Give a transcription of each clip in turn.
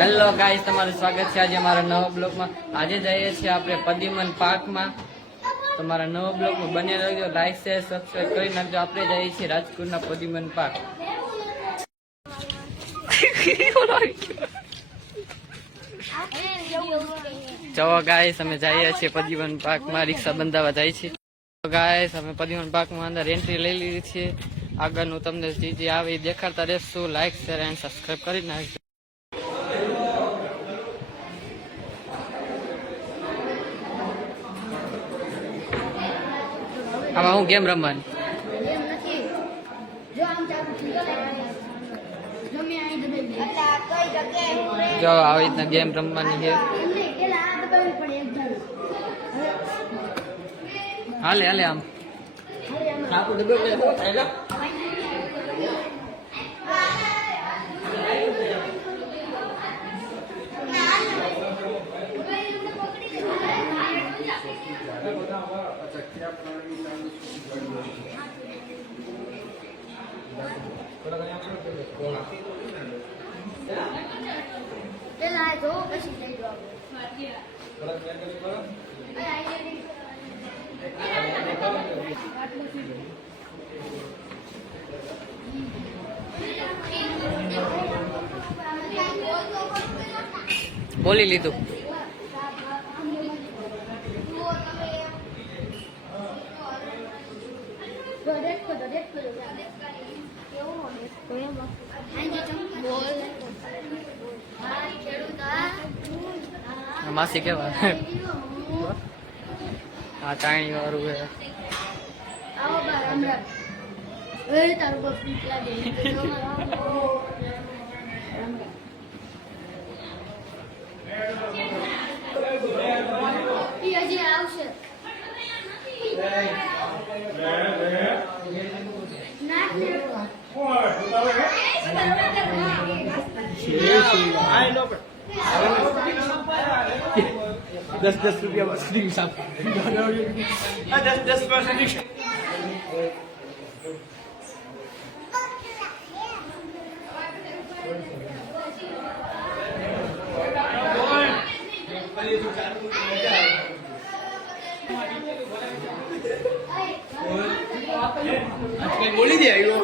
Hello guys, તમારું સ્વાગત છે આજે અમારા નવા બ્લોગમાં. આજે જઈએ છીએ આપણે પદીમન પાર્કમાં. તમારા નવા બ્લોગમાં બને રહેજો, લાઈક શેર સબસ્ક્રાઇબ કરી નાખજો. આપણે જઈએ છીએ રાજકોટના પદીમન પાર્ક. ચલો ગાઈસ, અમે જઈએ છીએ પદીમન પાર્કમાં. રિક્ષા બંધાવા જાય છે. ગાઈસ, અમે પદીમન પાર્કમાં અંદર એન્ટ્રી લઈ લીધી છે. આગળનું તમને જે આવે એ દેખાડતા રહેશું. લાઈક શેર એન્ડ સબસ્ક્રાઇબ કરી નાખજો. આમાં હું ગેમ રમવાની? જો આવી રીતના ગેમ રમવાની છે. હાલે હાલે આમ બોલી લીધું. માસી કેવા આ ચાણી વાળું છે. ₹10 બસ હિસાબ 10% બોલી દે આવ્યો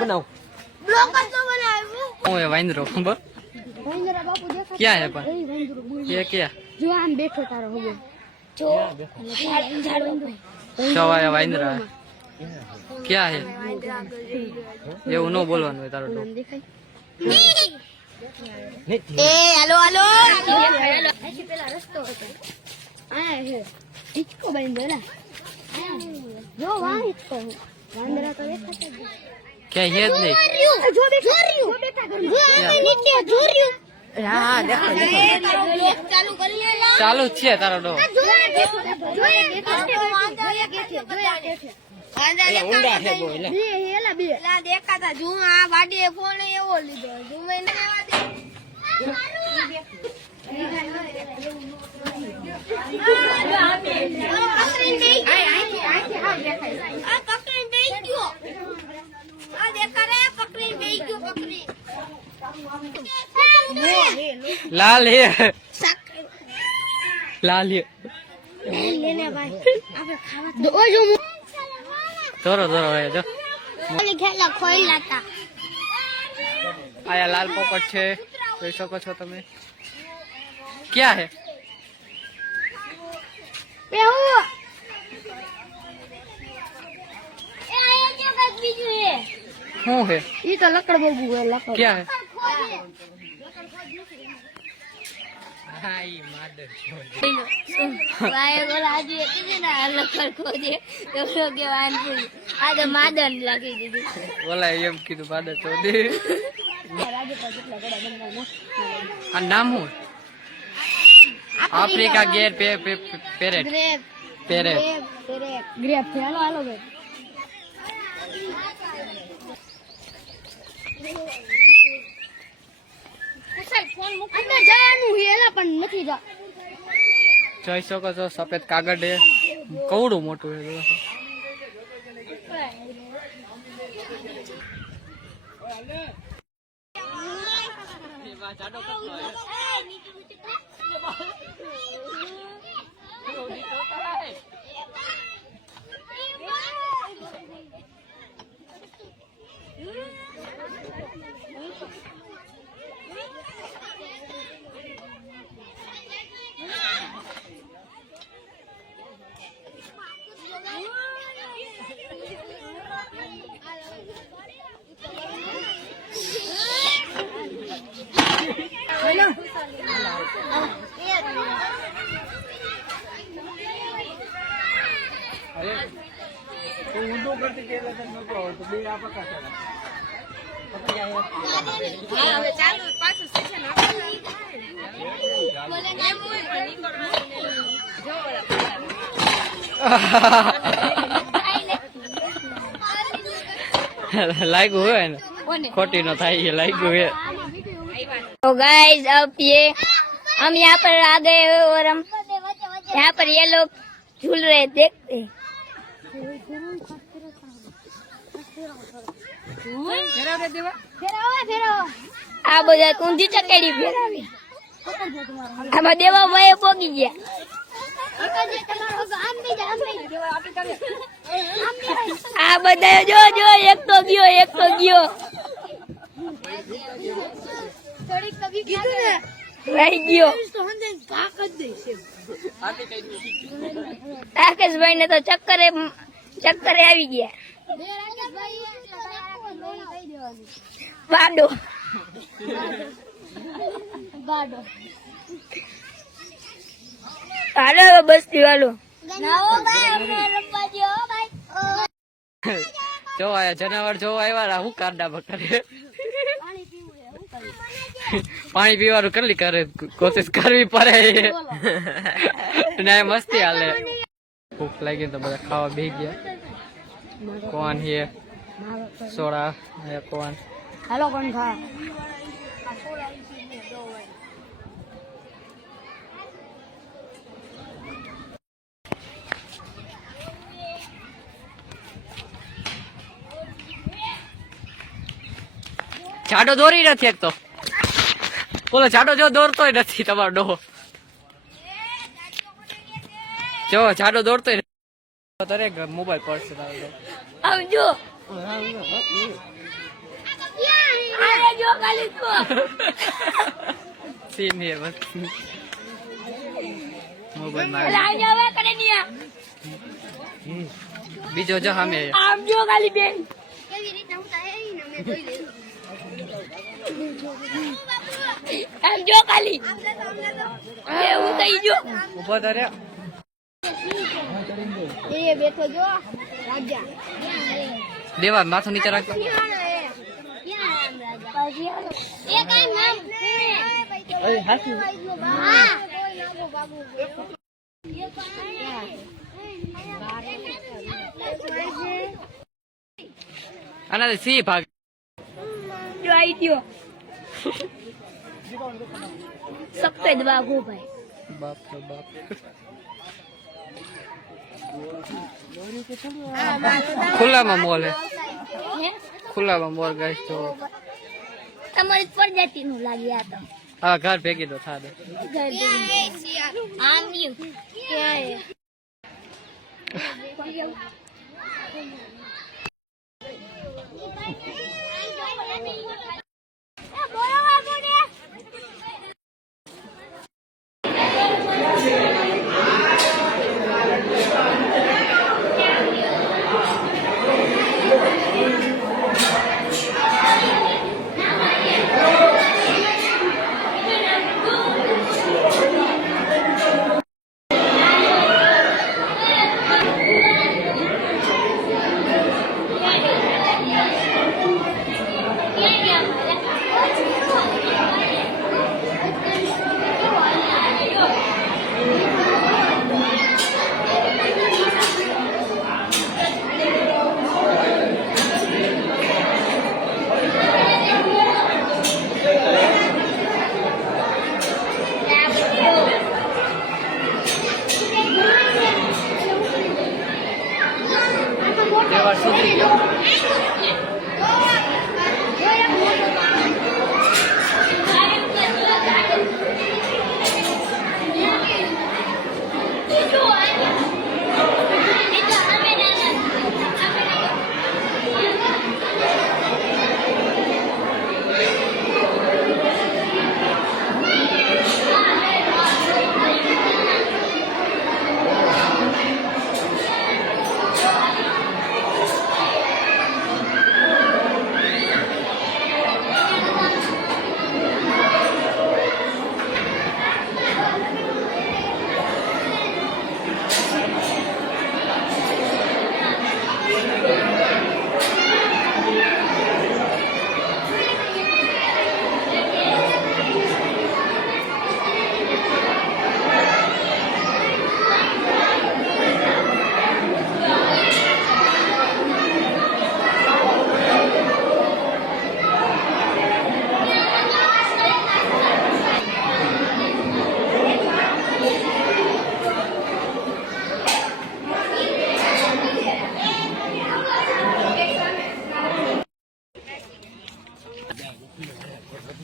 बनाओ वाइंद्रो खबर क्या है पर ये क्या जो आम बैठो तारो हो जो चवाया वाइंद्रा क्या है ये उनो बोलવાનું હોય તારો તો ए हेलो हेलो ऐसे પેલા રસ્તો હતો આ હે ઈચકો બાંધેલા જો વાહ ઈચકો વાંદરા તો દેખાતા क्या है नहीं जो बेटा नीचे जोरियो हां देखो तारो ब्लॉग चालू कर लेला चालू છે તારો ડો ઊંડા છે બોલે હેલા બે લા દેખાતા જો આ વાડે ફોન એવો લીધો જુમે ને આવા દે लाल है लाल है लेने भाई આપણે ખાવા ઓ જો ધોરો ધોરો હે જો ઓલી ખેલા ખોઈ લાતા આયા લાલ પોપટ છે જોઈ શકો છો તમે क्या है એ હું એ આયા કે કઈ બીજું હે શું है ઈ તો લકડ બબુ હે લકડ क्या है हां ई मादर વાય બોલા આજે કીધું ને લકડ ખોજે તો કે વાંધું આ તો માદન લાગી દીધું બોલા એમ કીધું માદર ચોદે આ નામ શું? આફ્રિકા ગેર પેરેટ. પેરેટ. ગ્રેપ છે. હાલો હાલો ભાઈ. અંદર જવાનું હેલા પણ નથી જા. જોઈ શકો છો સફેદ કાગળ છે, કવડું મોટું છે. લાગ્યું હોય ને खोटी न था ये लाइक हुए। तो गाइस अब ये हम यहाँ पर आ गए हैं और हम यहाँ पर ये लोग झूल रहे देखते हैं। आ બધા ઊંધી ચકેડી ફેરાવી આમાં દેવા ભાઈ પોગી ગયા। આ બધા જો જો એક તો ગયો રહી ગયો। રાકેશભાઈ ને તો ચક્કરે આવી ગયા। બાડો હાલો બસ્તી વાલો જો આયા જનાવર જો આવ્યા હું કાંડા બકરે પાણી પીવાનું કેટલી કરે કોશિશ કરવી પડે ને મસ્તી હાલે। ભૂખ લાગી તો બધા ખાવા બેસી ગયા। કોણ હે સોડા કોણ હાલો કોણ ખા જાડો દોરી નથી એક તો બોલો જાડો જો દોરતોય નથી તમારો ડોહો જો જાડો દોરતોય દરેક મોબાઈલ પડશે આવજો જો ખાલી તો સીન હે બસ મોબાઈલ માં લાઈ આવે કરે નિયા બીજો જો સામે આમ જો ખાલી બેન કેવી રીતે ઉતારે ને મે જોઈ લે આમ જો ખાલી એ ઉતાઈ જો ઉભો ધરે એ બેઠો જો રાજા દેવા માથું નીચે રાખ એ કઈ નામ ઓય હાથી હા આના સી ભાગ જો આઈ ગયો સફેદ વાઘો ભાઈ બાપ રે બાપ ખુલ્લામાં મોલ હે ખુલ્લામાં મોલ ગાઈસ તો તમારી પ્રજાતિ નું લાગી આ તો હા ઘર ભેગી તો થા દે આમ્યું કે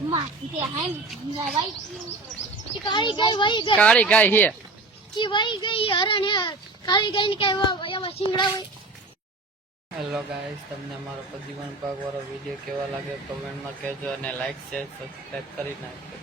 માથી તે હાય મોવાઈ ગયું કાળી ગાય વહી ગઈ કાળી ગાય હે કી વહી ગઈ હરણ હે કાળી ગાય ને કઈ એવા શિંગડા હોય. હેલો ગાઈસ, તમને અમારો પ્રદીપન પાક વાળો વિડીયો કેવા લાગે કમેન્ટમાં કહેજો અને લાઈક શેર સબસ્ક્રાઇબ કરી નાખજો.